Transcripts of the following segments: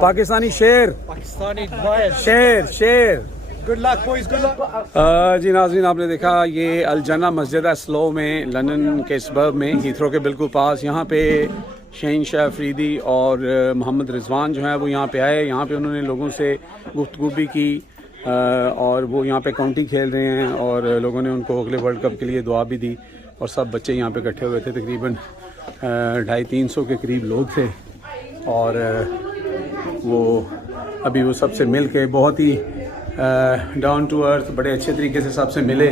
पाकिस्तानी शेर, शेर शेर। Good luck boys, good luck. जी नाज़रीन, आपने देखा ये अल जन्ना मस्जिद है स्लो में, लंदन के सबर्ब में, हीथ्रो के बिल्कुल पास। यहाँ पे शहंशाह अफरीदी और मोहम्मद रिजवान जो है वो यहाँ पे आए। यहाँ पे उन्होंने लोगों से गुफ्तगू भी की और वो यहाँ पे काउंटी खेल रहे हैं और लोगों ने उनको अगले वर्ल्ड कप के लिए दुआ भी दी। और सब बच्चे यहाँ पे इकट्ठे हुए थे, तकरीबन 250-300 के करीब लोग थे। और वो अभी वो सबसे मिल के बहुत ही डाउन टू अर्थ बड़े अच्छे तरीके से सबसे मिले,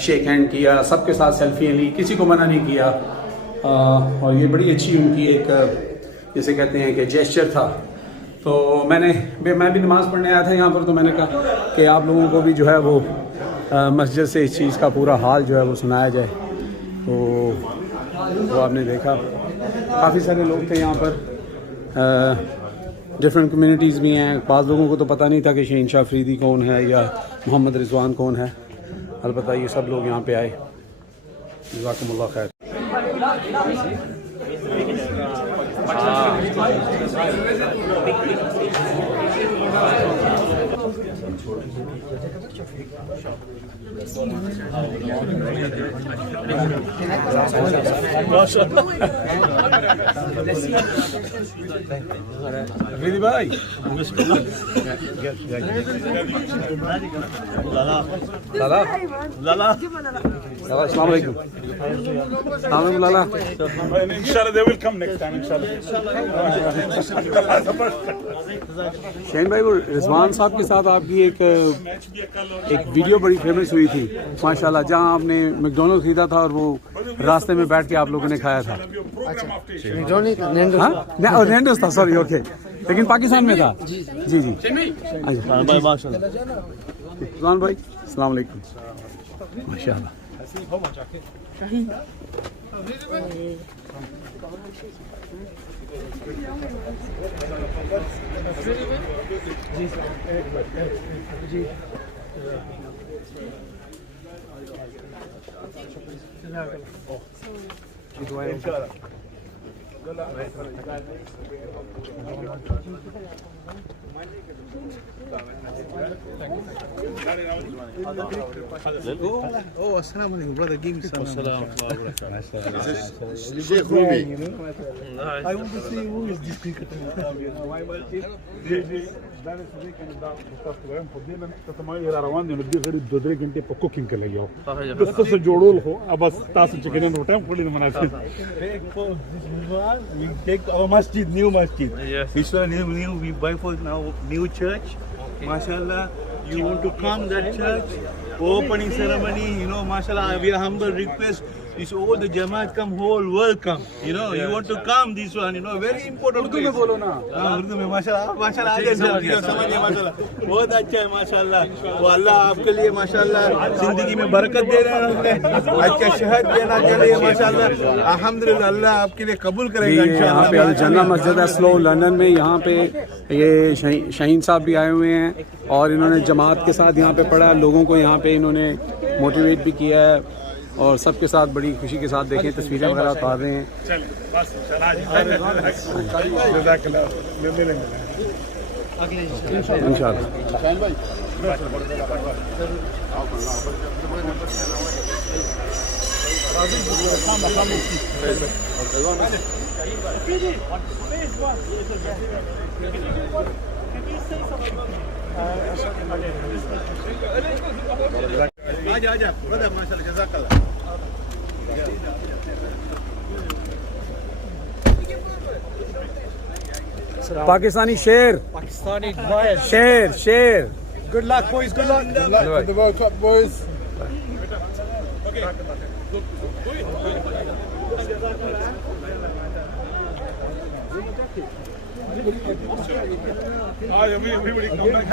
शेक हैंड किया, सबके साथ सेल्फी ली, किसी को मना नहीं किया। और ये बड़ी अच्छी उनकी एक जैसे कहते हैं कि जेस्चर था। तो मैं भी नमाज़ पढ़ने आया था यहाँ पर, तो मैंने कहा कि आप लोगों को भी जो है वो मस्जिद से इस चीज़ का पूरा हाल जो है वो सुनाया जाए। तो वो आपने देखा काफ़ी सारे लोग थे यहाँ पर, डिफरेंट कम्युनिटीज़ भी हैं। बाज़ लोगों को तो पता नहीं था कि शहंशाह अफरीदी कौन है या मोहम्मद रिजवान कौन है। अलबत्ता ये सब लोग यहाँ पे आए। जज़ाकुमुल्लाह खैर। अफरीदी भाई, लाला लाला अस्सलाम वालेकुम। लाला इंशाल्लाह they will come next time इंशाल्लाह। शहीन भाई, वो रिजवान साहब के साथ आपकी एक वीडियो बड़ी फेमस हुई थी माशाल्लाह, जहां आपने मैकडोनल्ड खरीदा था और वो रास्ते में बैठ के आप लोगों ने खाया था। नैंडोस था, सॉरी, ओके, लेकिन पाकिस्तान में था। जी जी जी, रिजवान भाई अस्सलाम वालेकुम। माशाल्लाह। Oh, assalamu alaikum, brother. Give me some. Sheikh Ruby. I want to see who is this cricketer. روان دي ندي غير 2-3 غنټه په کوکینګ کې لګیاو د څه جوړول خو بس تاسو چې کنه نو ټایم خوري د مناسب we take our masjid, new masjid. Yes. It's a new we buy for now new church. Mashallah, you want to come that church opening ceremony, you know, mashallah, we are humble request. This all the Jamaat come, whole world come. You know, you want to come this one, you know, very important. Urdu में बोलो ना। उर्दू में माशाल्लाह माशाल्लाह आगे समझिए माशाल्लाह बहुत अच्छा है माशाल्लाह। वो अल्लाह आपके लिए माशाल्लाह जिंदगी में बरकत दे रहे हैं, अच्छा शहद देना चाहिए माशाल्लाह। अल्हम्दुलिल्लाह, अल्लाह आपके लिए कबूल करेगा इंशाल्लाह। यहाँ पे अल जन्ना मस्जिद है स्लो लंदन में। यहाँ पे ये शाहीन साहब भी आए हुए हैं और इन्होंने जमात के साथ यहाँ पे पढ़ा, लोगों को यहाँ पे इन्होंने मोटिवेट भी किया है और सबके साथ बड़ी खुशी के साथ देखें तस्वीरें वगैरह उतार रहे हैं। इंशाल्लाह। आजा ब्रदर माशाल्लाह जज़ाकल्लाह। पाकिस्तानी शेर, शेर शेर। Good luck boys, good luck. Good luck for the World Cup, boys. everybody come back.